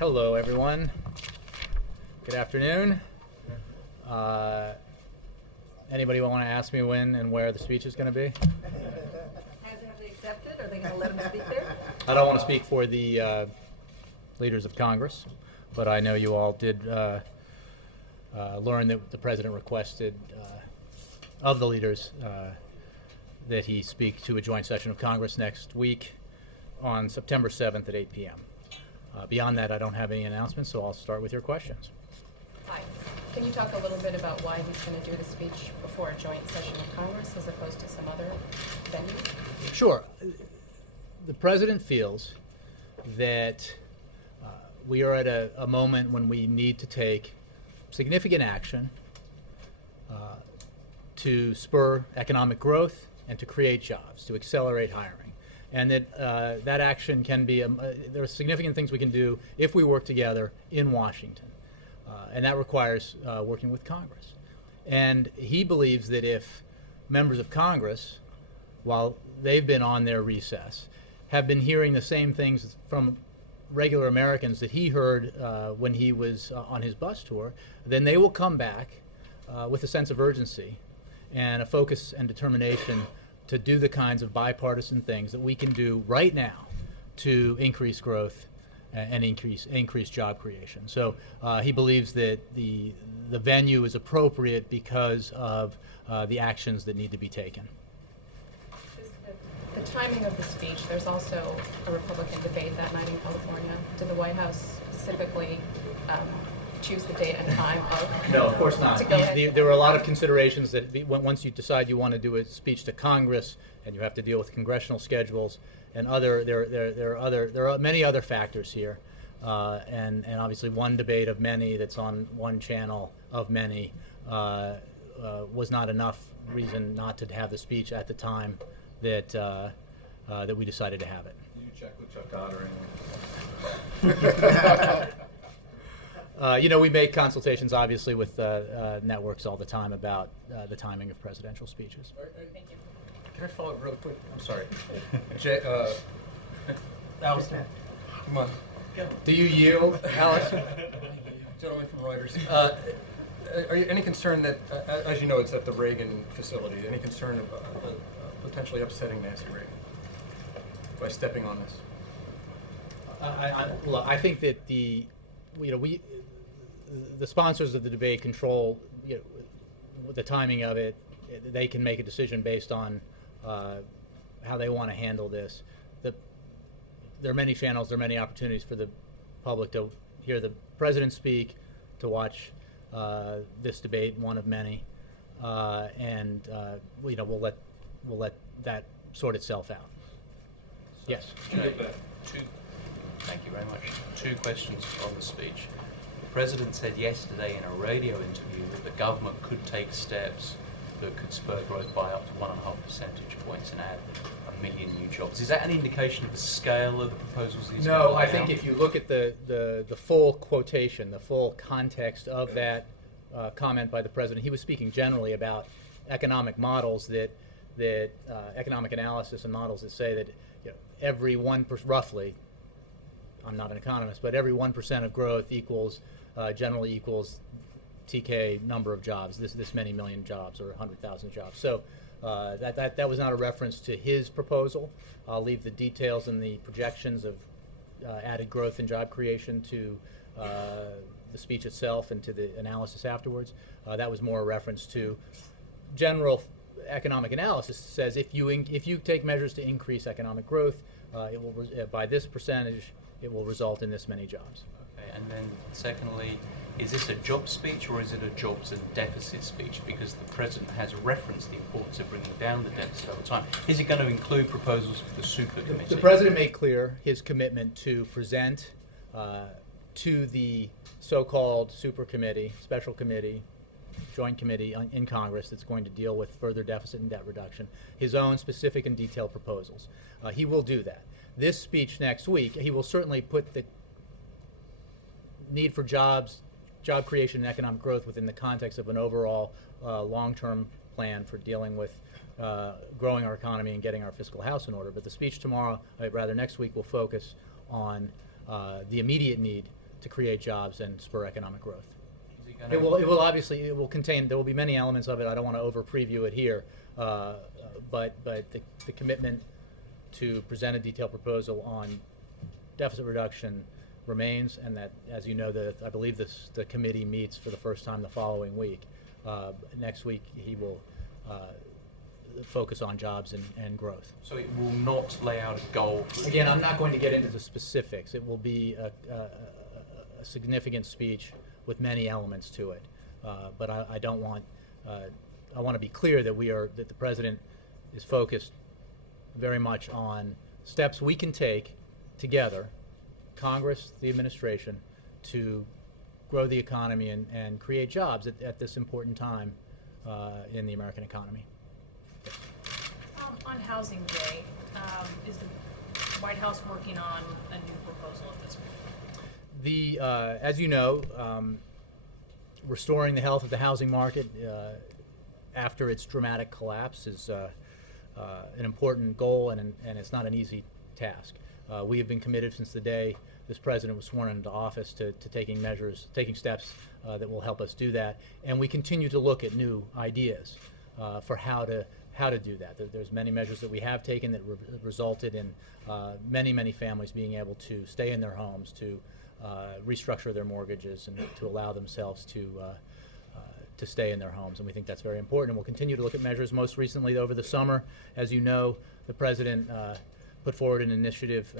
Hello, everyone. Good afternoon. Anybody want to ask me when and where the speech is going to be? Have they accepted? Are they going to let him speak there? I don't want to speak for the leaders of Congress, but I know you all did learn that the president requested of the leaders that he speak to a joint session of Congress next week on September 7th at 8 p.m. Beyond that, I don't have any announcements, so I'll start with your questions. Hi. Can you talk a little bit about why he's going to do the speech before a joint session of Congress as opposed to some other venue? Sure. The president feels that we are at a moment when we need to take significant action to spur economic growth and to create jobs, to accelerate hiring. And that that action can be, there are significant things we can do if we work together in Washington. And that requires working with Congress. And he believes that if members of Congress, while they've been on their recess, have been hearing the same things from regular Americans that he heard when he was on his bus tour, then they will come back with a sense of urgency and a focus and determination to do the kinds of bipartisan things that we can do right now to increase growth and increase job creation. So he believes that the venue is appropriate because of the actions that need to be taken. The timing of the speech, there's also a Republican debate that night in California. Did the White House specifically choose the date and time of? No, of course not. There were a lot of considerations that once you decide you want to do a speech to Congress, and you have to deal with congressional schedules and there are many other factors here, and obviously one debate of many that's on one channel of many was not enough reason not to have the speech at the time that that we decided to have it. Did you check with Chuck Todd or anyone? We make consultations, obviously, with networks all the time about the timing of presidential speeches. Thank you. Can I follow up real quick? I'm sorry. Alistair, come on. Do you yield, Alice? Gentleman from Reuters. Are you any concern that, as you know, it's at the Reagan facility, any concern of potentially upsetting Nancy Reagan by stepping on this? Look, I think that the sponsors of the debate control the timing of it. They can make a decision based on how they want to handle this. There are many channels, there are many opportunities for the public to hear the president speak, to watch this debate, one of many, and we'll let that sort itself out. Yes. Thank you very much. Two questions on the speech. The President said yesterday in a radio interview that the government could take steps that could spur growth by up to 1.5 percentage points and add 1 million new jobs. Is that an indication of the scale of the proposals he's going to No, lay I think out? if you look at the full quotation, the full context of that comment by the President, he was speaking generally about economic models that economic analysis and models that say that every 1%, roughly, I'm not an economist, but every 1% of growth generally equals TK number of jobs, this many million jobs or 100,000 jobs. So that was not a reference to his proposal. I'll leave the details and the projections of added growth and job creation to the speech itself and to the analysis afterwards. That was more a reference to general economic analysis. Says if you take measures to increase economic growth, it will by this percentage, it will result in this many jobs. Okay, and then secondly, is this a job speech or is it a jobs and deficit speech? Because the President has referenced the importance of bringing down the deficit over time. Is it going to include proposals for the super committee? The President made clear his commitment to present to the so-called super committee, special committee, joint committee in Congress that's going to deal with further deficit and debt reduction, his own specific and detailed proposals. He will do that. This speech next week, he will certainly put the need for job creation and economic growth within the context of an overall long-term plan for dealing with growing our economy and getting our fiscal house in order. But the speech tomorrow, rather next week, will focus on the immediate need to create jobs and spur economic growth. Is he gonna- It will obviously, it will contain, there will be many elements of it. I don't want to over preview it here, but the commitment to present a detailed proposal on deficit reduction remains, and that, as you know, I believe the committee meets for the first time the following week. Next week, he will focus on jobs and growth. So it will not lay out a goal. Again, I'm not going to get into the specifics. It will be a significant speech with many elements to it. But I don't want, I want to be clear that that the President is focused very much on steps we can take together, Congress, the administration, to grow the economy and create jobs at this important time in the American economy. On Housing Day, is the White House working on a new proposal at this point? As you know, restoring the health of the housing market after its dramatic collapse is an important goal, and it's not an easy task. We have been committed since the day this president was sworn into office to taking steps that will help us do that, and we continue to look at new ideas for how to do that. There's many measures that we have taken that resulted in many families being able to stay in their homes, to restructure their mortgages, and to allow themselves to stay in their homes, and we think that's very important, and we'll continue to look at measures. Most recently, over the summer, as you know, the president put forward an initiative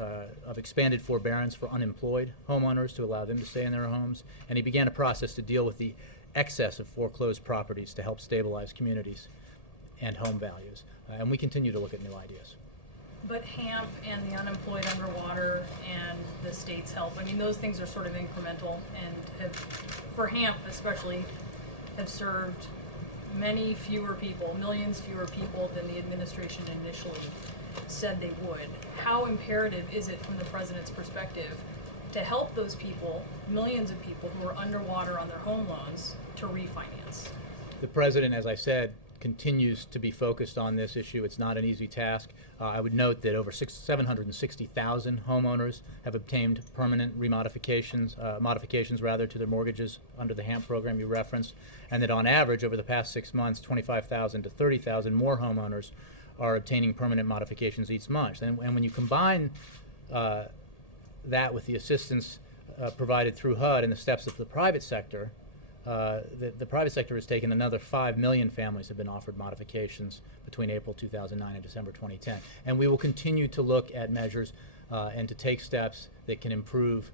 of expanded forbearance for unemployed homeowners to allow them to stay in their homes, and he began a process to deal with the excess of foreclosed properties to help stabilize communities and home values, and we continue to look at new ideas. But HAMP and the unemployed underwater and the state's help, I mean, those things are sort of incremental and have, for HAMP especially, have served many fewer people, millions fewer people than the administration initially said they would. How imperative is it from the president's perspective to help those people, millions of people who are underwater on their home loans, to refinance? The president, as I said, continues to be focused on this issue. It's not an easy task. I would note that over 760,000 homeowners have obtained permanent modifications to their mortgages under the HAMP program you referenced, and that on average over the past 6 months, 25,000 to 30,000 more homeowners are obtaining permanent modifications each month. And when you combine that with the assistance provided through HUD and the steps of the private sector, the private sector has taken another 5 million families have been offered modifications between April 2009 and December 2010. And we will continue to look at measures and to take steps that can improve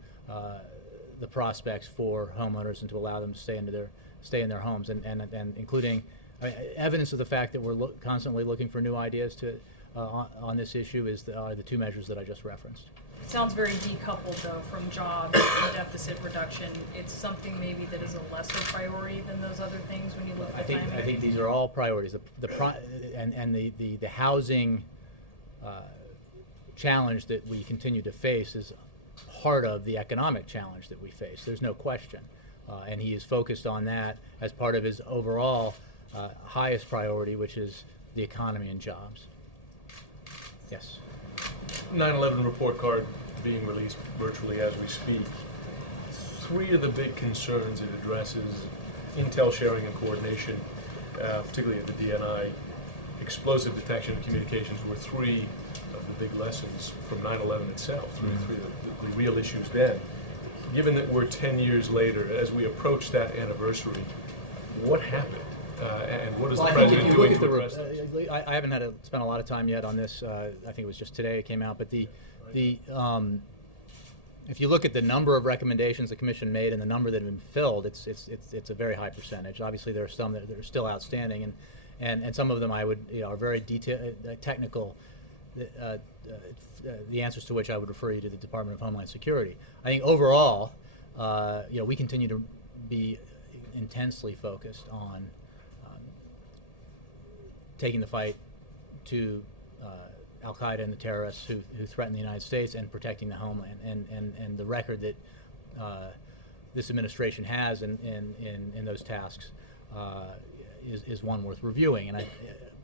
the prospects for homeowners and to allow them to stay in their homes, and including evidence of the fact that we're constantly looking for new ideas on this issue are the two measures that I just referenced. It sounds very decoupled, though, from jobs and deficit reduction. It's something maybe that is a lesser priority than those other things when you look at the timing. I think these are all priorities. The housing challenge that we continue to face is part of the economic challenge that we face. There's no question, and he is focused on that as part of his overall highest priority, which is the economy and jobs. Yes. 9/11 report card being released virtually as we speak. Three of the big concerns it addresses: intel sharing and coordination, particularly at the DNI, explosive detection and communications were three of the big lessons from 9/11 itself, three of the real issues then. Given that we're 10 years later, as we approach that anniversary, what happened? And what is the president doing to address this? I haven't had to spend a lot of time yet on this. I think it was just today it came out. But if you look at the number of recommendations the commission made and the number that have been filled, it's a very high percentage. Obviously, there are some that are still outstanding, and some of them are very technical. The answers to which I would refer you to the Department of Homeland Security. I think overall, we continue to be intensely focused on taking the fight to Al-Qaeda and the terrorists who threaten the United States and protecting the homeland. And the record that this administration has in those tasks is one worth reviewing,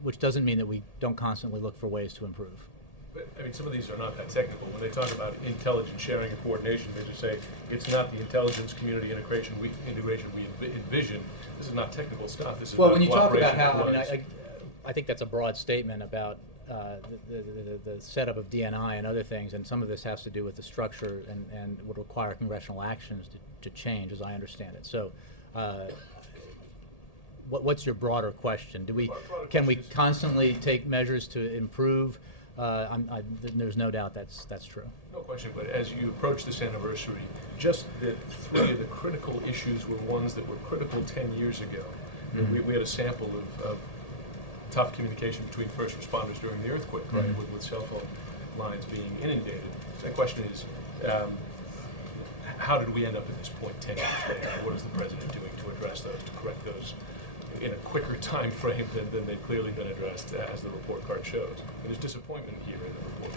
which doesn't mean that we don't constantly look for ways to improve. But, I mean, some of these are not that technical. When they talk about intelligence sharing and coordination, they just say it's not the intelligence community integration we envision. This is not technical stuff. This is Well, about when you talk about cooperation how, that was. I think that's a broad statement about the setup of DNI and other things, and some of this has to do with the structure and would require congressional actions to change, as I understand it. So, what's your broader question? Can we constantly take measures to improve? There's no doubt that's true. No question, but as you approach this anniversary, just that 3 of the critical issues were ones that were critical 10 years ago. Mm-hmm. We had a sample of tough communication between first responders during the earthquake, right, Mm-hmm. with cell phone lines being inundated. So the question is, how did we end up at this point 10 years later? What is the president doing to address those, to correct those in a quicker time frame than they've clearly been addressed, as the report card shows? And there's disappointment here in the report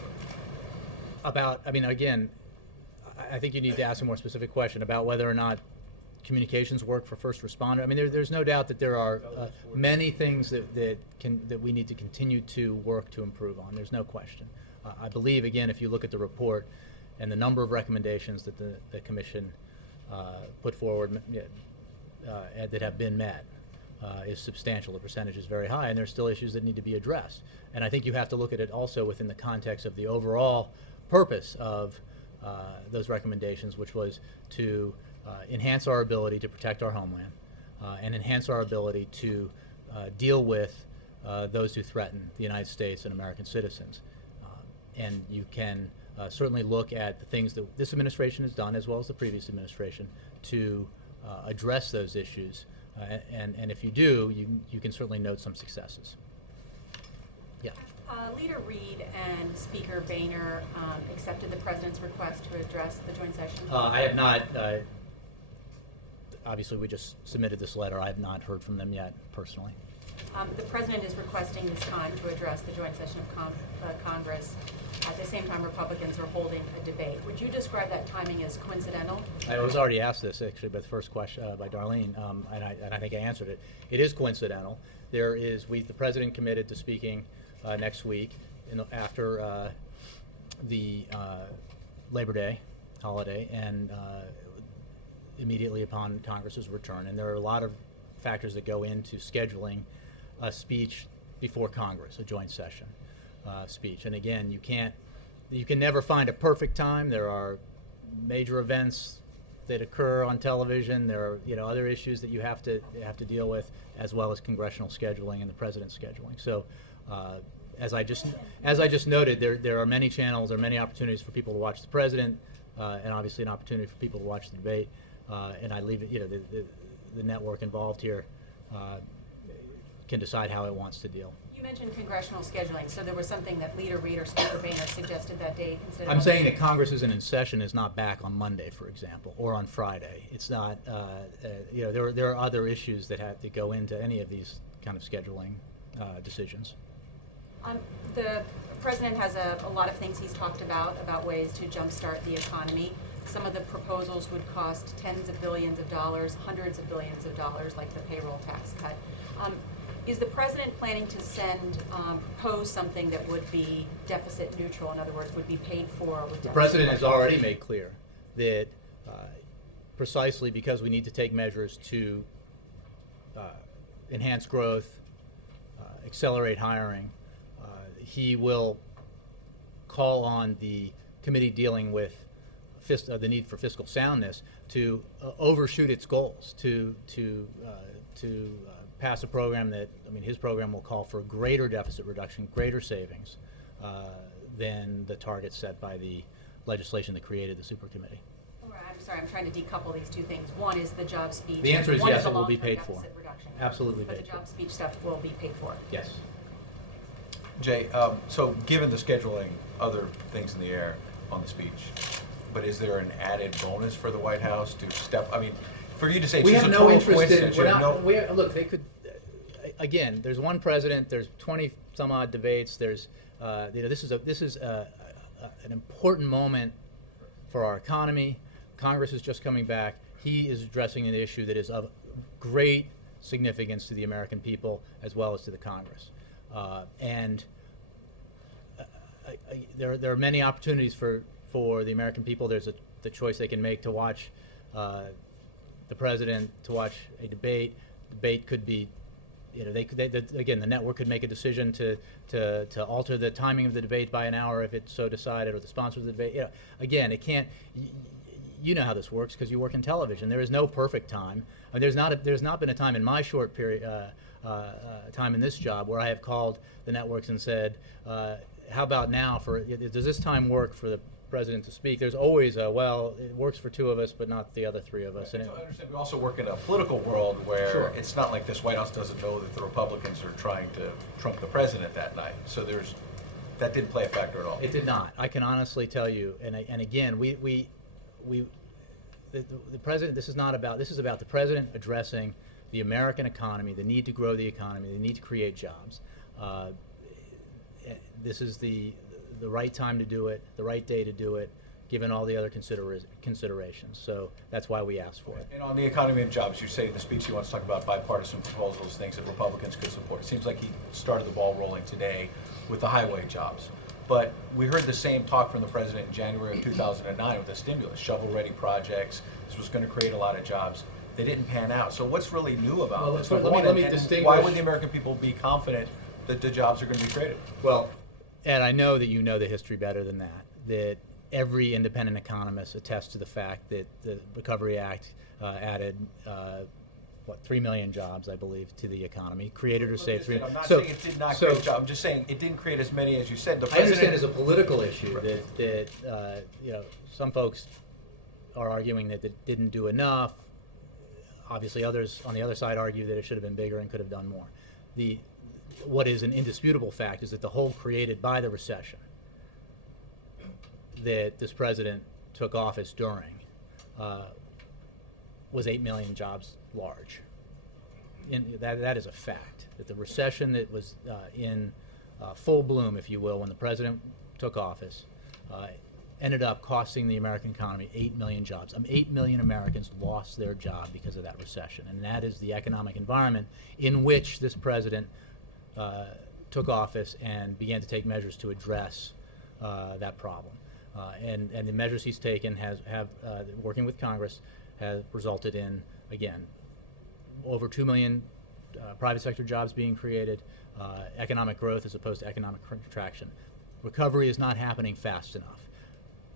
card. Again, I think you need to ask a more specific question about whether or not communications work for first responder. I mean, there's no doubt that there are many things that we need to continue to work to improve on. There's no question. I believe, again, if you look at the report and the number of recommendations that the commission put forward that have been met is substantial. The percentage is very high, and there's still issues that need to be addressed. And I think you have to look at it also within the context of the overall purpose of those recommendations, which was to enhance our ability to protect our homeland and enhance our ability to deal with those who threaten the United States and American citizens. And you can certainly look at the things that this administration has done, as well as the previous administration, to address those issues. And if you do, you can certainly note some successes. Yeah. Leader Reid and Speaker Boehner accepted the President's request to address the joint session? I have not. Obviously, we just submitted this letter. I have not heard from them yet, personally. The President is requesting this time to address the joint session of Congress. At the same time, Republicans are holding a debate. Would you describe that timing as coincidental? I was already asked this, actually, by the first question by Darlene, and I think I answered it. It is coincidental. The President committed to speaking next week after the Labor Day holiday and immediately upon Congress's return. And there are a lot of factors that go into scheduling a speech before Congress, a joint session speech. And again, you can never find a perfect time. There are major events that occur on television. There are other issues that you have to deal with, as well as congressional scheduling and the president's scheduling. So. As I just noted, there are many channels, there are many opportunities for people to watch the president, and obviously an opportunity for people to watch the debate. And I leave it, the network involved here can decide how it wants to deal. You mentioned congressional scheduling, so there was something that Leader Reid or Speaker Boehner suggested that day instead of I'm saying that Congress isn't in session, is not back on Monday, for example, or on Friday. It's not, there are other issues that have to go into any of these kind of scheduling decisions. The President has a lot of things he's talked about ways to jumpstart the economy. Some of the proposals would cost tens of billions of dollars, hundreds of billions of dollars, like the payroll tax cut. Is the President planning to propose something that would be deficit neutral, in other words, would be paid for with deficit? The President has already made clear that precisely because we need to take measures to enhance growth, accelerate hiring, he will call on the committee dealing with the need for fiscal soundness to overshoot its goals, to pass a program that, his program will call for greater deficit reduction, greater savings than the target set by the legislation that created the supercommittee. I'm sorry, I'm trying to decouple these two things. One is the job speech. The answer is One yes, the it will be long-term paid for. deficit reduction. Absolutely But paid the for. job speech stuff will be paid for. Yes. Jay, so given the scheduling, other things in the air on the speech, but is there an added bonus for the White House to step? For you to say We it's have just a no total interest in. coincidence, you have no- Look, they could. Again, there's one president. There's 20 some odd debates. There's, this is an important moment for our economy. Congress is just coming back. He is addressing an issue that is of great significance to the American people as well as to the Congress. And there are many opportunities for the American people. There's the choice they can make to watch the president, to watch a debate. Debate could be, again, the network could make a decision to alter the timing of the debate by an hour if it's so decided, or the sponsor of the debate. Again, it can't. You know how this works because you work in television. There is no perfect time. I mean, there's not been a time in my short period time in this job where I have called the networks and said, "How about now? Does this time work for the president to speak?" There's always well, it works for two of us, but not the other three of us. So I understand we also work in a political world where Sure. it's not like this White House doesn't know that the Republicans are trying to trump the president that night. So that didn't play a factor at all. It did not. I can honestly tell you, and again, the president. This is about the president addressing the American economy, the need to grow the economy, the need to create jobs. This is the right time to do it, the right day to do it, given all the other considerations. So that's why we asked for it. And on the economy and jobs, you say in the speech you want to talk about bipartisan proposals, things that Republicans could support. It seems like he started the ball rolling today with the highway jobs. But we heard the same talk from the president in January of 2009 with the stimulus, shovel-ready projects. This was going to create a lot of jobs. They didn't pan out. So what's really new about this? Let me distinguish. Why would the American people be confident that the jobs are going to be created? Well, Ed, I know that you know the history better than that every independent economist attests to the fact that the Recovery Act added 3 million jobs, I believe, to the economy, created or saved 3 million. I'm not saying it did not create jobs. I'm just saying it didn't create as many as you said. The president, I understand it's a political issue that some folks are arguing that it didn't do enough. Obviously, others on the other side argue that it should have been bigger and could have done more. What is an indisputable fact is that the hole created by the recession that this president took office during was 8 million jobs large. That is a fact. That the recession that was in full bloom, if you will, when the president took office, ended up costing the American economy 8 million jobs. 8 million Americans lost their job because of that recession, and that is the economic environment in which this president took office and began to take measures to address that problem. And the measures he's taken have working with Congress, has resulted in, again, over 2 million private sector jobs being created, economic growth as opposed to economic contraction. Recovery is not happening fast enough.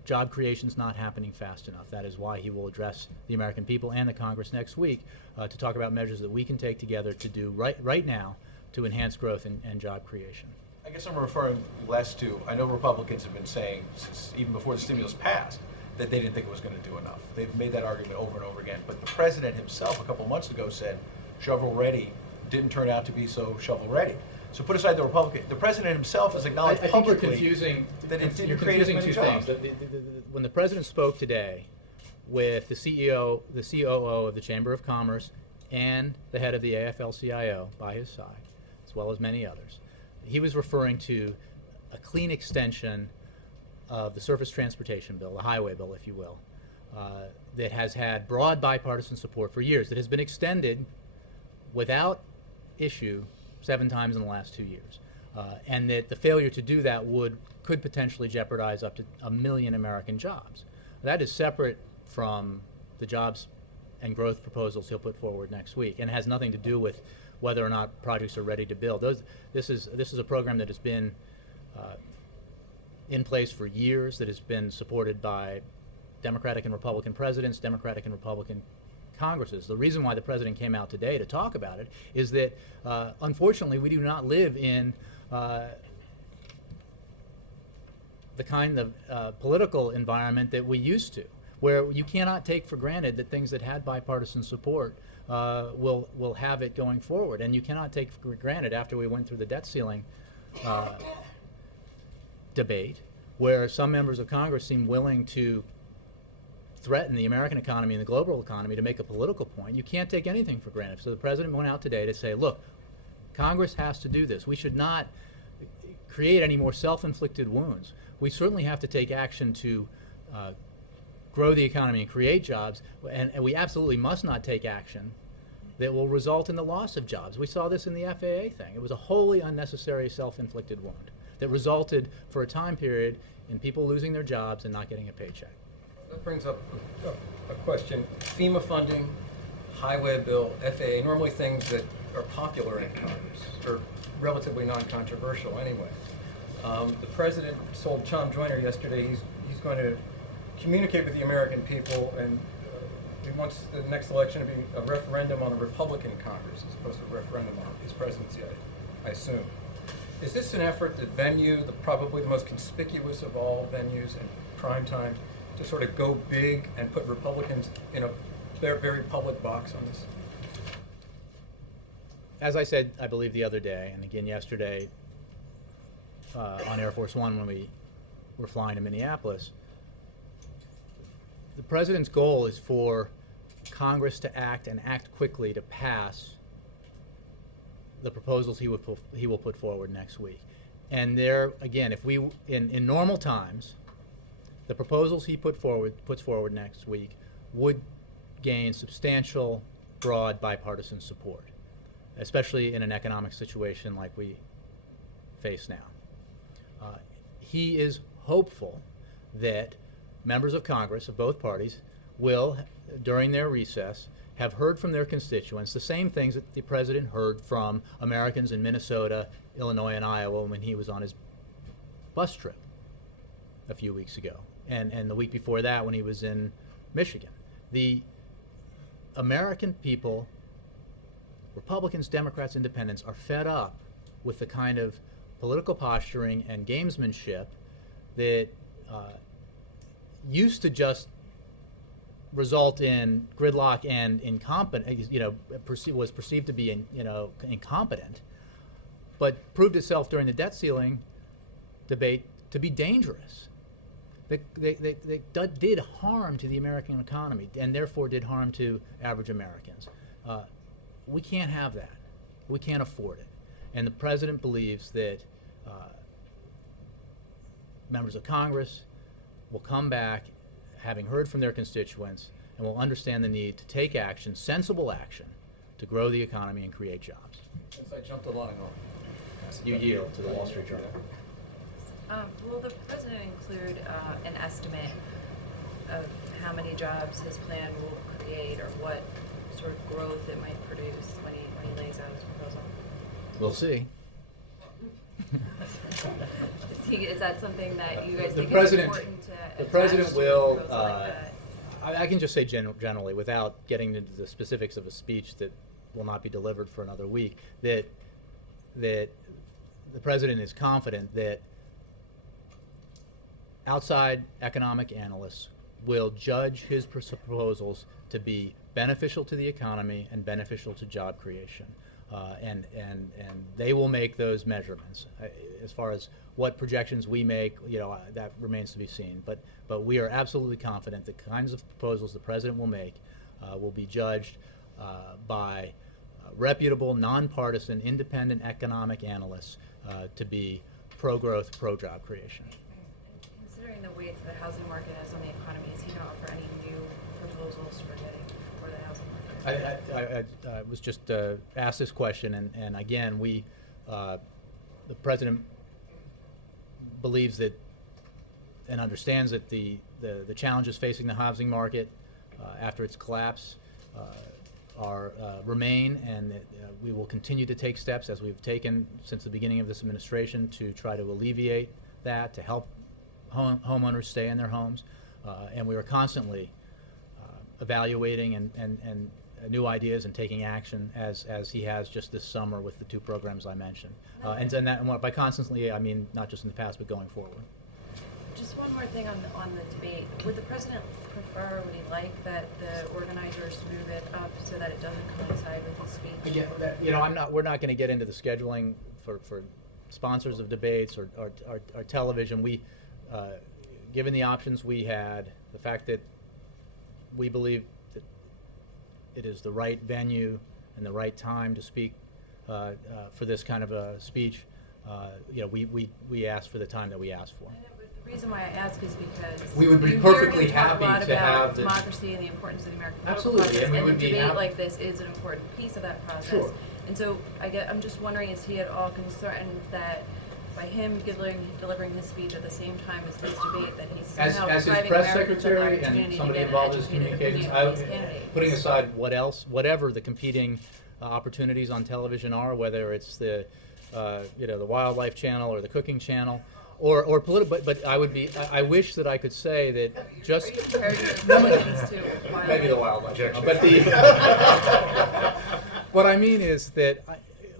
Job creation is not happening fast enough. That is why he will address the American people and the Congress next week to talk about measures that we can take together to do right now to enhance growth and job creation. I guess I'm referring less to, I know Republicans have been saying, since even before the stimulus passed, that they didn't think it was going to do enough. They've made that argument over and over again. But the president himself a couple months ago said shovel-ready didn't turn out to be so shovel-ready. So put aside the Republican, the president himself has acknowledged publicly that it didn't create as many jobs. When the president spoke today with the CEO, the COO of the Chamber of Commerce, and the head of the AFL-CIO by his side, as well as many others, he was referring to a clean extension of the surface transportation bill, the highway bill, if you will, that has had broad bipartisan support for years, that has been extended without issue 7 times in the last 2 years, and that the failure to do that could potentially jeopardize up to 1 million American jobs. That is separate from the jobs and growth proposals he'll put forward next week, and has nothing to do with whether or not projects are ready to build. This is a program that has been in place for years, that has been supported by Democratic and Republican presidents, Democratic and Republican Congresses. The reason why the president came out today to talk about it is that, unfortunately, we do not live in the kind of political environment that we used to, where you cannot take for granted that things that had bipartisan support will have it going forward. And you cannot take for granted, after we went through the debt ceiling debate, where some members of Congress seem willing to threaten the American economy and the global economy to make a political point. You can't take anything for granted. So the president went out today to say, look, Congress has to do this. We should not create any more self-inflicted wounds. We certainly have to take action to grow the economy and create jobs, and we absolutely must not take action that will result in the loss of jobs. We saw this in the FAA thing. It was a wholly unnecessary self-inflicted wound. that resulted for a time period in people losing their jobs and not getting a paycheck. That brings up a question. FEMA funding, highway bill, FAA, normally things that are popular in Congress, or relatively non-controversial anyway. The president told Tom Joyner yesterday he's going to communicate with the American people, and he wants the next election to be a referendum on a Republican Congress as opposed to a referendum on his presidency, I assume. Is this an effort to venue probably the most conspicuous of all venues in prime time to sort of go big and put Republicans in a very public box on this? As I said, I believe the other day, and again yesterday on Air Force One when we were flying to Minneapolis, the president's goal is for Congress to act and act quickly to pass the proposals he will put forward next week. And there, again, if we in normal times, the proposals he puts forward next week would gain substantial, broad bipartisan support, especially in an economic situation like we face now. He is hopeful that members of Congress of both parties will, during their recess, have heard from their constituents the same things that the president heard from Americans in Minnesota, Illinois, and Iowa when he was on his bus trip a few weeks ago, and the week before that when he was in Michigan. The American people, Republicans, Democrats, Independents, are fed up with the kind of political posturing and gamesmanship that used to just result in gridlock and was perceived to be incompetent, but proved itself during the debt ceiling debate to be dangerous. They did harm to the American economy and therefore did harm to average Americans. We can't have that. We can't afford it. And the president believes that members of Congress will come back having heard from their constituents and will understand the need to take action, sensible action, to grow the economy and create jobs. Since I jumped the line on. You yield to the Wall Street Journal. Will the president include an estimate of how many jobs his plan will create or what sort of growth it might produce when he lays out his proposal? We'll see. Is that something that you guys The think president- is important to The attach president to a will, proposal like that? I can just say generally, without getting into the specifics of a speech that will not be delivered for another week, that the president is confident that outside economic analysts will judge his proposals to be beneficial to the economy and beneficial to job creation. And they will make those measurements. As far as what projections we make, that remains to be seen. But we are absolutely confident the kinds of proposals the president will make will be judged by reputable, nonpartisan, independent economic analysts to be pro-growth, pro-job creation. Considering the weight that the housing market has on the economy, is he going to offer any new proposals for the housing market? I was just asked this question, and again, the president believes that and understands that the challenges facing the housing market after its collapse remain, and that we will continue to take steps, as we've taken since the beginning of this administration, to try to alleviate that, to help homeowners stay in their homes, and we are constantly evaluating and new ideas and taking action as he has just this summer with the two programs I mentioned. And by constantly, I mean not just in the past, but going forward. Just one more thing on the debate. Would the president prefer, would he like that the organizers move it up so that it doesn't coincide with his speech? Again, we're not going to get into the scheduling for sponsors of debates or television. We, given the options we had, the fact that we believe that it is the right venue and the right time to speak for this kind of a speech, we asked for the time that we asked for. The reason why I ask is because we would be you perfectly hear him talk happy a lot to about have the democracy and the importance of the American political Absolutely, process, and we and a would be debate happy. like this is an important piece of that process. Sure. And so I'm just wondering, is he at all concerned that by him delivering his speech at the same time as this debate, that he's As somehow his depriving press Americans of an secretary opportunity and to somebody get an involved in his educated communications, opinion on these candidates. putting aside what else, whatever the competing opportunities on television are, whether it's the the wildlife channel or the cooking channel, or political. But I wish that I could say that just Are you comparing the Republicans to maybe the wildlife channel, but the what I mean is that.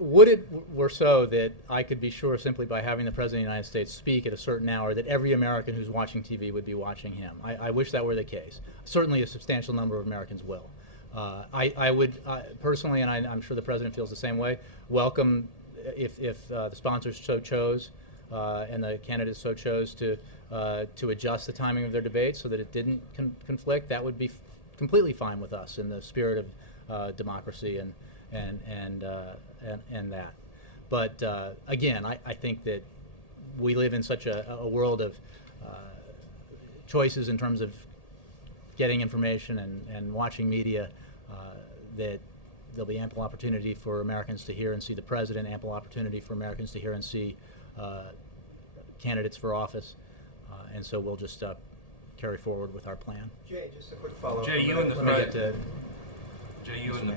Would it were so that I could be sure simply by having the President of the United States speak at a certain hour that every American who's watching TV would be watching him. I wish that were the case. Certainly a substantial number of Americans will. I would personally, and I'm sure the President feels the same way, welcome if the sponsors so chose and the candidates so chose to adjust the timing of their debate so that it didn't conflict. That would be completely fine with us in the spirit of democracy and that. But again, I think that we live in such a world of choices in terms of getting information and watching media that there'll be ample opportunity for Americans to hear and see the president, ample opportunity for Americans to hear and see candidates for office. And so we'll just carry forward with our plan. Jay, just a quick follow-up. Jay, you and the Mayor.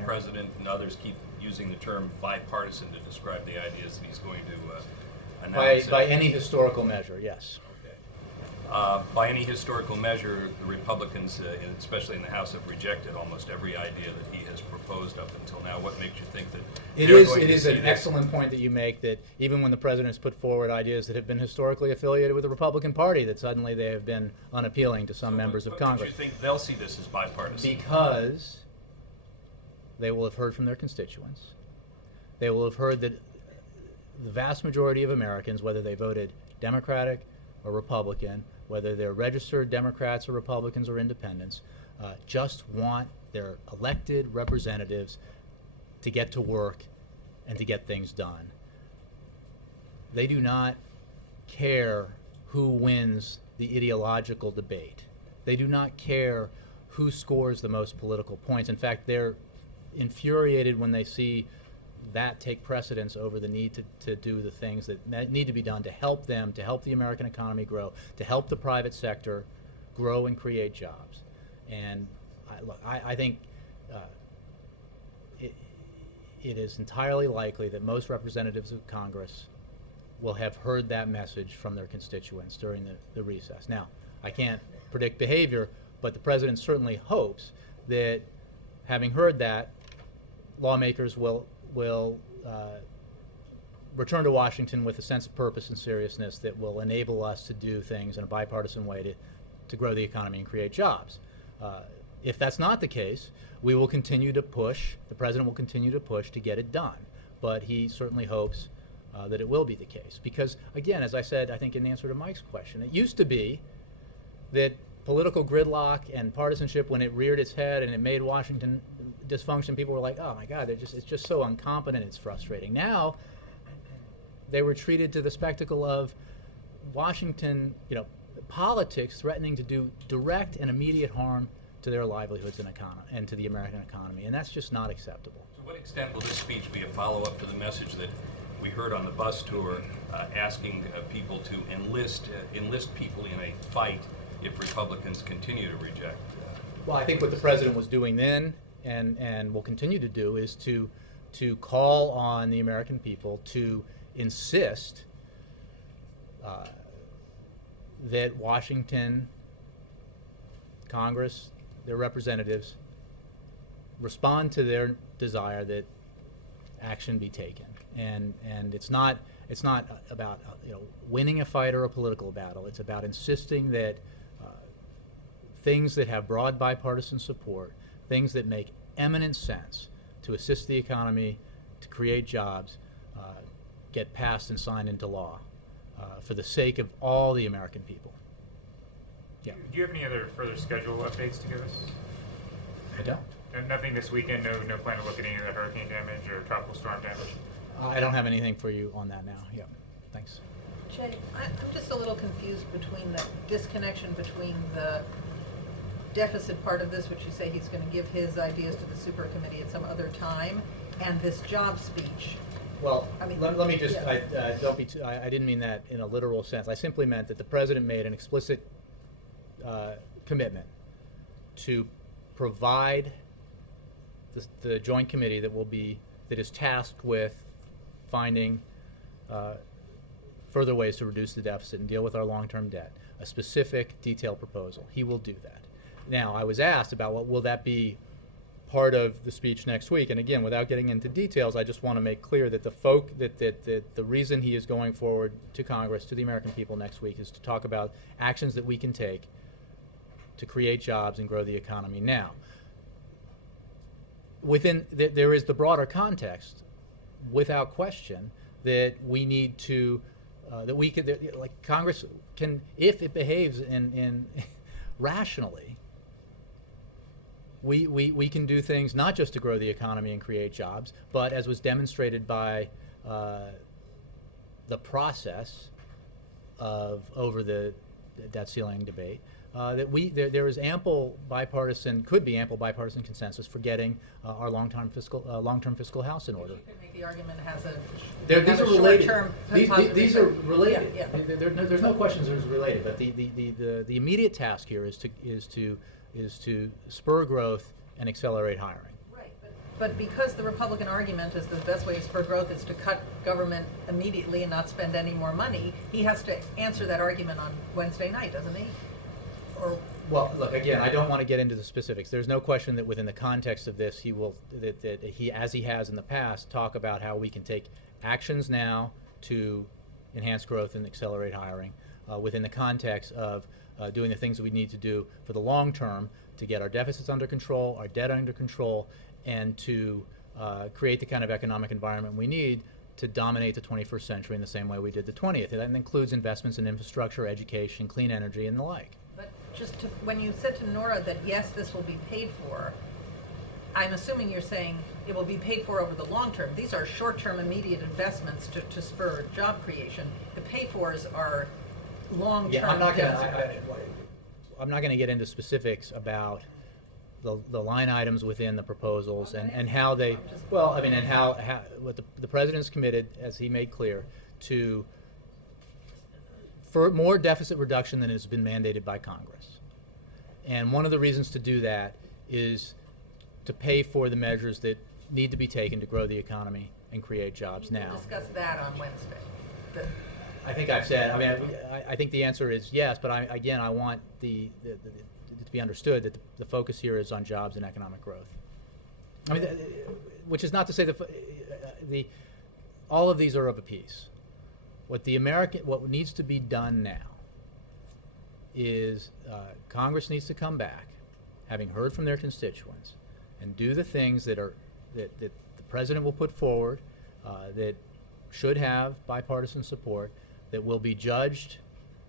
President and others keep using the term bipartisan to describe the ideas that he's going to announce. By any historical measure, yes. Okay. By any historical measure, the Republicans, especially in the House, have rejected almost every idea that he has proposed up until now. What makes you think that it is an excellent point that you make, that even when the President has put forward ideas that have been historically affiliated with the Republican Party, that suddenly they have been unappealing to some members of Congress. Do you think they'll see this as bipartisan? Because they will have heard from their constituents. They will have heard that the vast majority of Americans, whether they voted Democratic or Republican, whether they're registered Democrats or Republicans or independents, just want their elected representatives to get to work and to get things done. They do not care who wins the ideological debate. They do not care who scores the most political points. In fact, they're infuriated when they see that take precedence over the need to do the things that need to be done to help them, to help the American economy grow, to help the private sector grow and create jobs. And I think it is entirely likely that most representatives of Congress will have heard that message from their constituents during the recess. Now, I can't predict behavior, but the President certainly hopes that, having heard that, lawmakers will return to Washington with a sense of purpose and seriousness that will enable us to do things in a bipartisan way to grow the economy and create jobs. If that's not the case, we will continue to push, the President will continue to push to get it done. But he certainly hopes that it will be the case. Because, again, as I said, I think in answer to Mike's question, it used to be that political gridlock and partisanship, when it reared its head and it made Washington dysfunction, people were like, oh my God, it's just so incompetent, it's frustrating. Now, they were treated to the spectacle of Washington, politics threatening to do direct and immediate harm to their livelihoods and to the American economy, and that's just not acceptable. To what extent will this speech be a follow-up to the message that we heard on the bus tour, asking people to enlist people in a fight if Republicans continue to reject? Well, I think what the President was doing then and will continue to do is to call on the American people to insist that Washington, Congress, their representatives respond to their desire that action be taken. And it's not about winning a fight or a political battle. It's about insisting that things that have broad bipartisan support, things that make eminent sense to assist the economy, to create jobs, get passed and signed into law for the sake of all the American people. Yeah. Do you have any other further schedule updates to give us? I don't. Nothing this weekend? No plan to look at any of the hurricane damage or tropical storm damage? I don't have anything for you on that now. Yeah, thanks. Jay, I'm just a little confused between the disconnection between the deficit part of this, which you say he's going to give his ideas to the super committee at some other time, and this job speech. Well, I mean, let me just, yeah. don't be too, I didn't mean that in a literal sense. I simply meant that the president made an explicit commitment to provide the joint committee that is tasked with finding further ways to reduce the deficit and deal with our long-term debt, a specific detailed proposal. He will do that. Now, I was asked about, well, will that be part of the speech next week? And again, without getting into details, I just want to make clear that the reason he is going forward to Congress, to the American people next week, is to talk about actions that we can take to create jobs and grow the economy. Now, there is the broader context, without question, that we need to, Congress can, if it behaves in rationally, we can do things not just to grow the economy and create jobs, but as was demonstrated by the process over the debt ceiling debate, that there is could be ample bipartisan consensus for getting our long-term fiscal house in order. You could make the argument has a These are related. short-term These are related. Yeah, yeah. There's no questions it's related. But the immediate task here is to spur growth and accelerate hiring. Right, but because the Republican argument is the best way to spur growth is to cut government immediately and not spend any more money, he has to answer that argument on Wednesday night, doesn't he? Or well, look, again, I don't want to get into the specifics. There's no question that within the context of this, he will, as he has in the past, talk about how we can take actions now to enhance growth and accelerate hiring within the context of doing the things that we need to do for the long term to get our deficits under control, our debt under control, and to create the kind of economic environment we need to dominate the 21st century in the same way we did the 20th. That includes investments in infrastructure, education, clean energy, and the like. But when you said to Nora that yes, this will be paid for, I'm assuming you're saying it will be paid for over the long term. These are short-term, immediate investments to spur job creation. The pay-fors are long-term. Yeah, I'm not going to get into specifics about the line items within the proposals and how they. Well, I mean, and how what the president's committed, as he made clear, to for more deficit reduction than has been mandated by Congress. And one of the reasons to do that is to pay for the measures that need to be taken to grow the economy and create jobs now. We'll discuss that on Wednesday. I think I've said. I mean, I think the answer is yes, but I want to be understood that the focus here is on jobs and economic growth. I mean, which is not to say all of these are of a piece. What needs to be done now is Congress needs to come back, having heard from their constituents, and do the things that the president will put forward that should have bipartisan support, that will be judged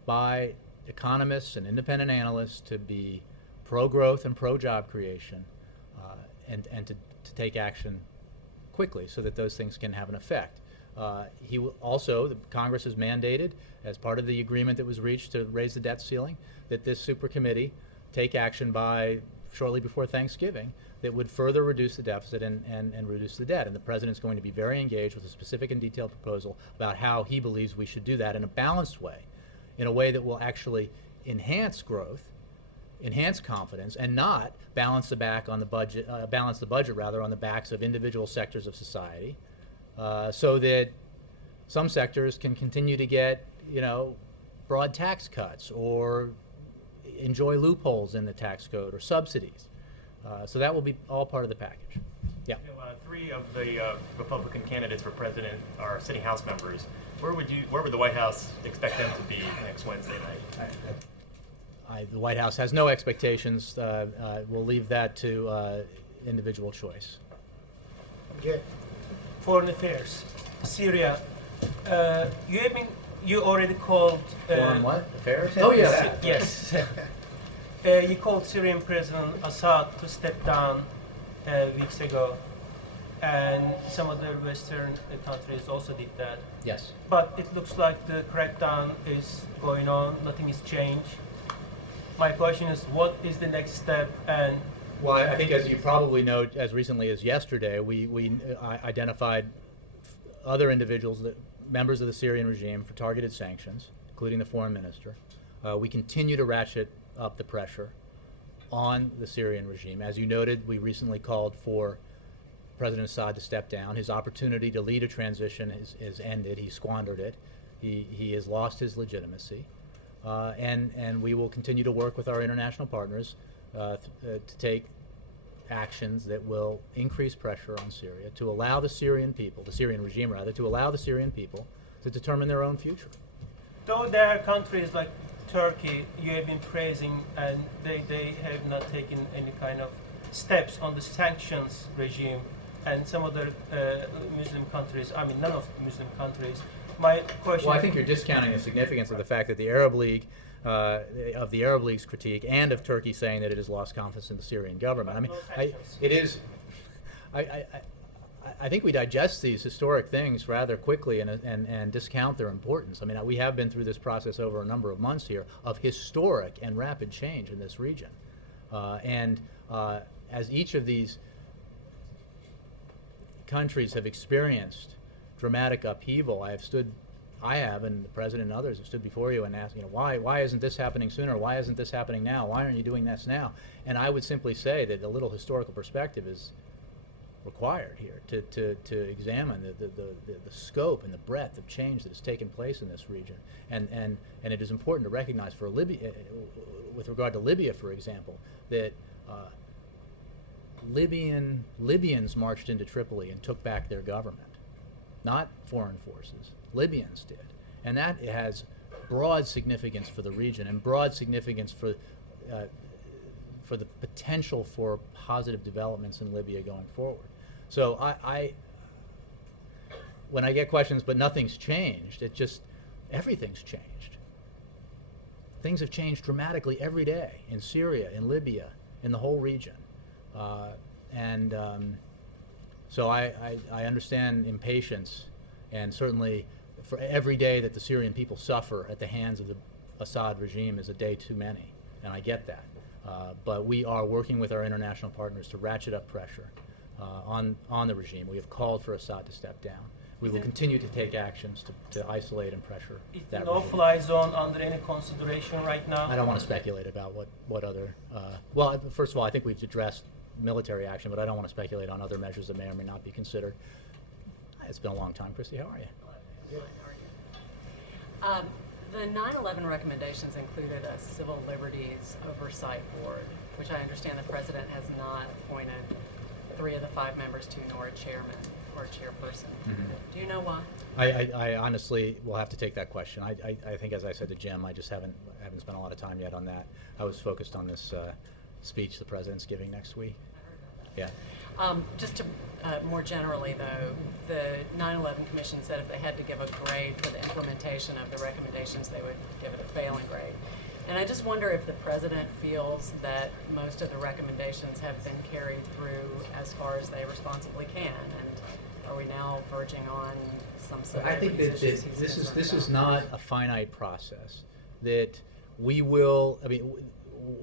by economists and independent analysts to be pro-growth and pro-job creation, and to take action quickly so that those things can have an effect. He will also, Congress has mandated, as part of the agreement that was reached to raise the debt ceiling, that this super committee take action by shortly before Thanksgiving that would further reduce the deficit and reduce the debt. And the president's going to be very engaged with a specific and detailed proposal about how he believes we should do that in a balanced way, in a way that will actually enhance growth, enhance confidence, and not balance the budget on the backs of individual sectors of society, so that some sectors can continue to get, broad tax cuts or enjoy loopholes in the tax code or subsidies. So that will be all part of the package. Yeah. Three of the Republican candidates for president are sitting House members. Where would the White House expect them to be next Wednesday night? The White House has no expectations. We'll leave that to individual choice. Okay. Foreign affairs, Syria. You already called. Foreign what? Affairs? Oh yeah. Yes. You called Syrian President Assad to step down weeks ago, and some other Western countries also did that. Yes. But it looks like the crackdown is going on. Nothing has changed. My question is, what is the next step? And well, I think, as you probably know, as recently as yesterday, we identified other individuals, members of the Syrian regime, for targeted sanctions, including the foreign minister. We continue to ratchet up the pressure on the Syrian regime. As you noted, we recently called for President Assad to step down. His opportunity to lead a transition is ended. He squandered it. He has lost his legitimacy. And we will continue to work with our international partners to take actions that will increase pressure on Syria, to allow the Syrian people, the Syrian regime rather, to allow the Syrian people to determine their own future. Though there are countries like Turkey you have been praising, and they have not taken any kind of steps on the sanctions regime, and some other Muslim countries, I mean none of the Muslim countries. My question. Well, I think you're discounting the significance of the fact that the Arab League, of the Arab League's critique, and of Turkey saying that it has lost confidence in the Syrian government. I mean, it is. I think we digest these historic things rather quickly and discount their importance. I mean, we have been through this process over a number of months here of historic and rapid change in this region, as each of these countries have experienced dramatic upheaval, I have, and the president and others have stood before you and asked, why isn't this happening sooner? Why isn't this happening now? Why aren't you doing this now? And I would simply say that a little historical perspective is required here to examine the scope and the breadth of change that has taken place in this region. And it is important to recognize for Libya, with regard to Libya, for example, that Libyans marched into Tripoli and took back their government. Not foreign forces. Libyans did. And that has broad significance for the region and broad significance for the potential for positive developments in Libya going forward. So when I get questions, but nothing's changed, it just, everything's changed. Things have changed dramatically every day in Syria, in Libya, in the whole region. So I understand impatience, and certainly for every day that the Syrian people suffer at the hands of the Assad regime is a day too many, and I get that. But we are working with our international partners to ratchet up pressure on the regime. We have called for Assad to step down. We will continue to take actions to isolate and pressure that regime. No-fly zone under any consideration right now? I don't want to speculate about what other... well, first of all, I think we've addressed military action, but I don't want to speculate on other measures that may or may not be considered. It's been a long time. Christy, how are you? The 9/11 recommendations included a civil liberties oversight board, which I understand the president has not appointed 3 of the 5 members to, nor a chairman or a chairperson. Mm-hmm. Do you know why? I honestly will have to take that question. I think, as I said to Jim, I just haven't spent a lot of time yet on that. I was focused on this speech the president's giving next week. Yeah. Just to more generally, though, the 9/11 Commission said if they had to give a grade for the implementation of the recommendations, they would give it a failing grade. And I just wonder if the president feels that most of the recommendations have been carried through as far as they responsibly can, and are we now verging on some sort of... I think that this is not a finite process. That we will, I mean,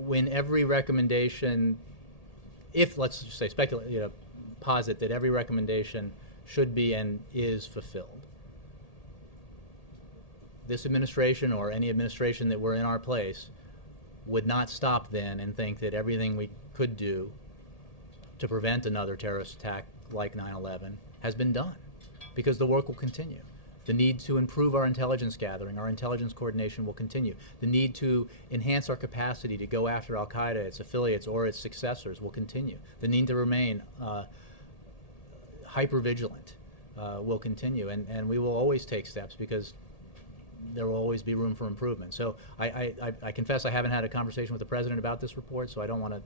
when every recommendation, if, let's just say, posit that every recommendation should be and is fulfilled, this administration or any administration that were in our place would not stop then and think that everything we could do to prevent another terrorist attack like 9/11 has been done, because the work will continue. The need to improve our intelligence gathering, our intelligence coordination will continue. The need to enhance our capacity to go after Al-Qaeda, its affiliates, or its successors will continue. The need to remain hyper-vigilant will continue, and we will always take steps because there will always be room for improvement. So I confess I haven't had a conversation with the president about this report, so I don't want to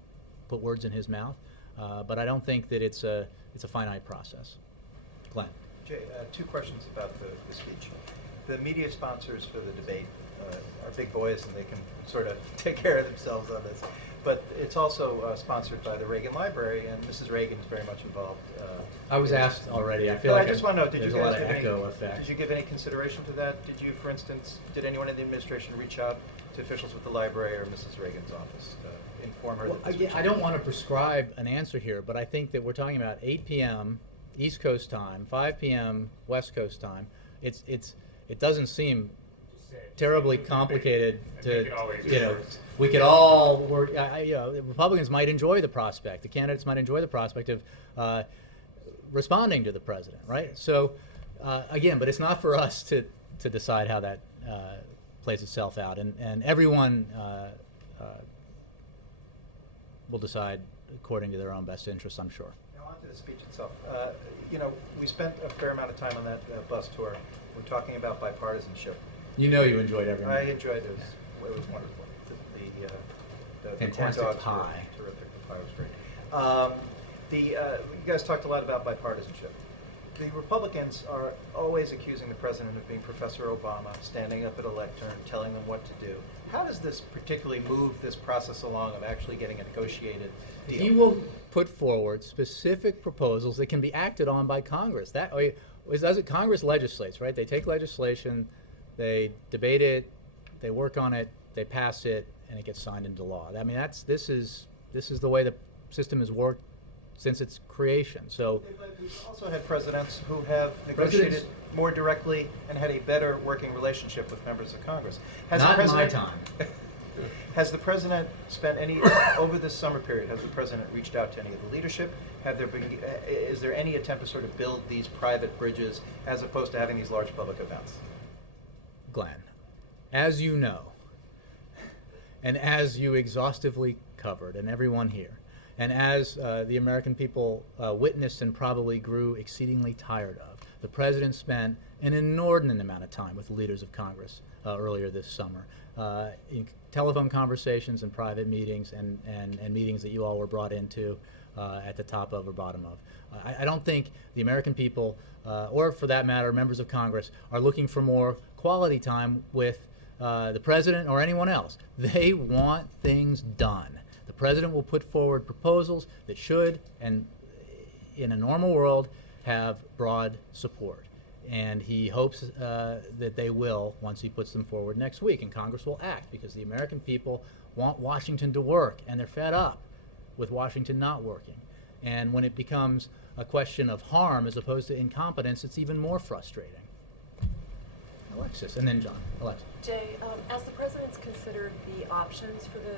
put words in his mouth, but I don't think that it's a finite process. Glenn. Jay, 2 questions about the speech. The media sponsors for the debate are big boys, and they can sort of take care of themselves on this. But it's also sponsored by the Reagan Library, and Mrs. Reagan is very much involved. I was asked already. I feel like I just want to know, did you give any consideration to that? Did you, for instance, did anyone in the administration reach out to officials with the library or Mrs. Reagan's office to inform her? Well, I don't want to prescribe an answer here, but I think that we're talking about 8 p.m. East Coast time, 5 p.m. West Coast time, it doesn't seem terribly complicated to, we could all work, Republicans might enjoy the prospect, the candidates might enjoy the prospect of responding to the president, right? So, again, but it's not for us to decide how that plays itself out, and everyone will decide according to their own best interest, I'm sure. Now on to the speech itself. We spent a fair amount of time on that bus tour. We're talking about bipartisanship. You know you enjoyed every minute. I enjoyed it. It was wonderful. The Fantastic corn dogs pie. were terrific. The pie was great. You guys talked a lot about bipartisanship. The Republicans are always accusing the president of being Professor Obama, standing up at a lectern, telling them what to do. How does this particularly move this process along of actually getting a negotiated deal? He will put forward specific proposals that can be acted on by Congress. That way, Congress legislates, right? They take legislation, they debate it, they work on it, they pass it, and it gets signed into law. I mean, this is the way the system has worked since its creation. So, but we've also had presidents who have negotiated more directly and had a better working relationship with members of Congress. Not in my time. Has the president spent any over this summer period? Has the president reached out to any of the leadership? Is there any attempt to sort of build these private bridges as opposed to having these large public events? Glenn, as you know, and as you exhaustively covered, and everyone here, and as the American people witnessed and probably grew exceedingly tired of, the president spent an inordinate amount of time with the leaders of Congress earlier this summer in telephone conversations and private meetings and meetings that you all were brought into at the top of or bottom of. I don't think the American people, or for that matter, members of Congress, are looking for more quality time with the president or anyone else. They want things done. The president will put forward proposals that should, and in a normal world, have broad support. And he hopes that they will once he puts them forward next week. And Congress will act because the American people want Washington to work, and they're fed up with Washington not working. And when it becomes a question of harm as opposed to incompetence, it's even more frustrating. Alexis, and then John. Alexis. Jay, as the president's considered the options for the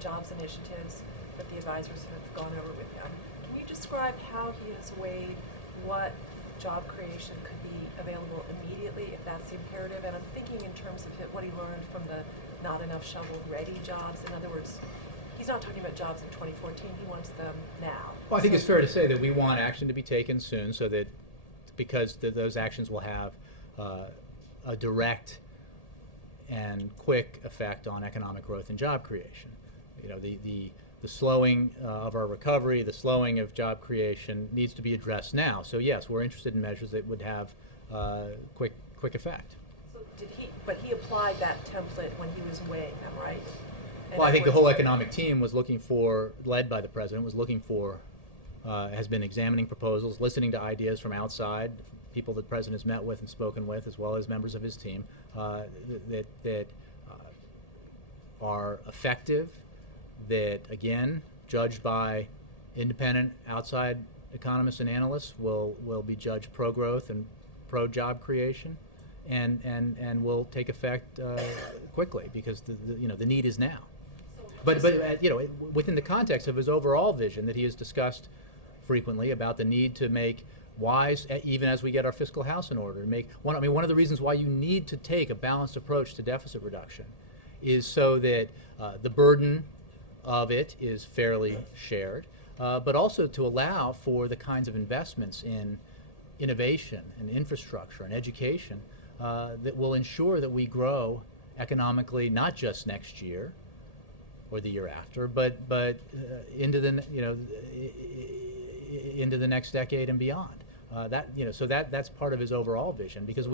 jobs initiatives that the advisors have gone over with him, can you describe how he has weighed what job creation could be available immediately, if that's the imperative? And I'm thinking in terms of what he learned from the not enough shovel-ready jobs. In other words, he's not talking about jobs in 2014, he wants them now. Well, I think it's fair to say that we want action to be taken soon, so that because those actions will have a direct and quick effect on economic growth and job creation. You know, the slowing of our recovery, the slowing of job creation needs to be addressed now. So yes, we're interested in measures that would have quick effect. So but he applied that template when he was weighing them, right? Well, I think the whole economic team was looking for, led by the president, was looking for, has been examining proposals, listening to ideas from outside, people that the president has met with and spoken with, as well as members of his team, that are effective, that, again, judged by independent outside economists and analysts, will be judged pro-growth and pro-job creation, and will take effect quickly because the need is now. But within the context of his overall vision that he has discussed frequently about the need to make wise, even as we get our fiscal house in order, to make one of the reasons why you need to take a balanced approach to deficit reduction is so that the burden of it is fairly shared, but also to allow for the kinds of investments in innovation and infrastructure and education that will ensure that we grow economically not just next year or the year after, but into the next decade and beyond. That's part of his overall vision, because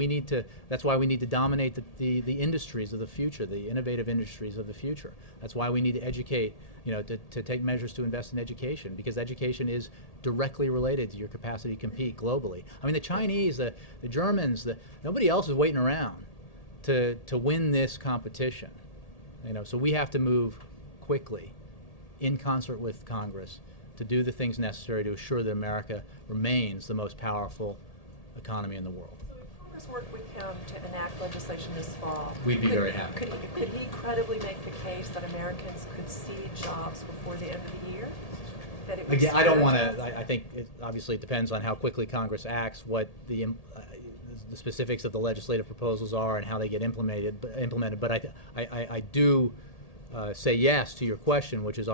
that's why we need to dominate the industries of the future, the innovative industries of the future. That's why we need to educate, to take measures to invest in education, because education is directly related to your capacity to compete globally. I mean, the Chinese, the Germans, nobody else is waiting around to win this competition. So we have to move quickly in concert with Congress to do the things necessary to assure that America remains the most powerful economy in the world. So if Congress worked with him to enact legislation this fall, We'd be very happy. Could he credibly make the case that Americans could see jobs before the end of the year? That it would Again, I don't spur want jobs? to. I think it obviously depends on how quickly Congress acts, what the specifics of the legislative proposals are, and how they get implemented. But I do say yes to your question, which is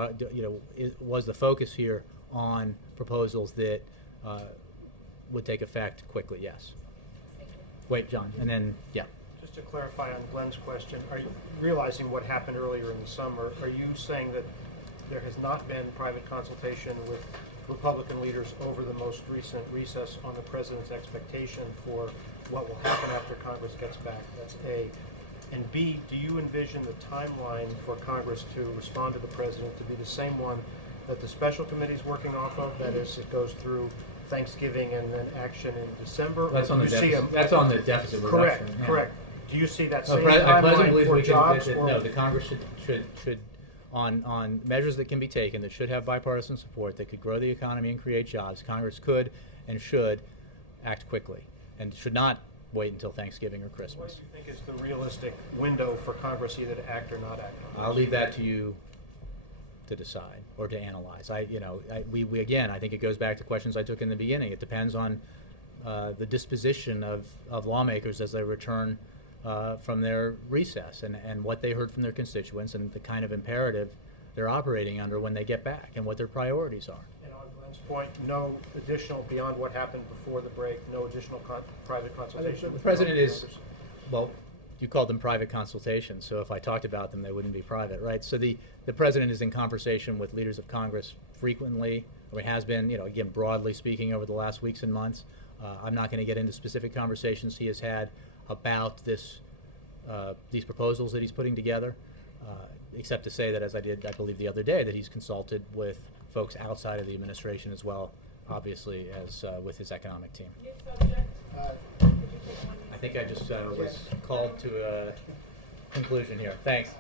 was the focus here on proposals that would take effect quickly? Yes. Wait, John, and then yeah. Just to clarify on Glenn's question, are you realizing what happened earlier in the summer? Are you saying that there has not been private consultation with Republican leaders over the most recent recess on the president's expectation for what will happen after Congress gets back? That's A. And B, do you envision the timeline for Congress to respond to the president to be the same one that the special committee is working off of? That is, it goes through Thanksgiving and then action in December? That's on the deficit. That's on the deficit reduction. Correct, yeah. correct. Do you see that I same pleasantly timeline believe for we can jobs? visit. Or No, the Congress should on measures that can be taken that should have bipartisan support that could grow the economy and create jobs. Congress could and should act quickly and should not wait until Thanksgiving or what Christmas. do you think is the realistic window for Congress either to act or not act on this? I'll leave that to you to decide or to analyze. We again, I think it goes back to questions I took in the beginning. It depends on the disposition of lawmakers as they return from their recess and what they heard from their constituents and the kind of imperative they're operating under when they get back and what their priorities are. And on Glenn's point, no additional, beyond what happened before the break, no additional private consultation? The with president is, members? well, you called them private consultations, so if I talked about them, they wouldn't be private, right? So the president is in conversation with leaders of Congress frequently, or has been, again, broadly speaking over the last weeks and months. I'm not going to get into specific conversations he has had about these proposals that he's putting together, except to say that, as I did, I believe, the other day, that he's consulted with folks outside of the administration as well, obviously, as with his economic team. I think I just was called to a conclusion here. Thanks.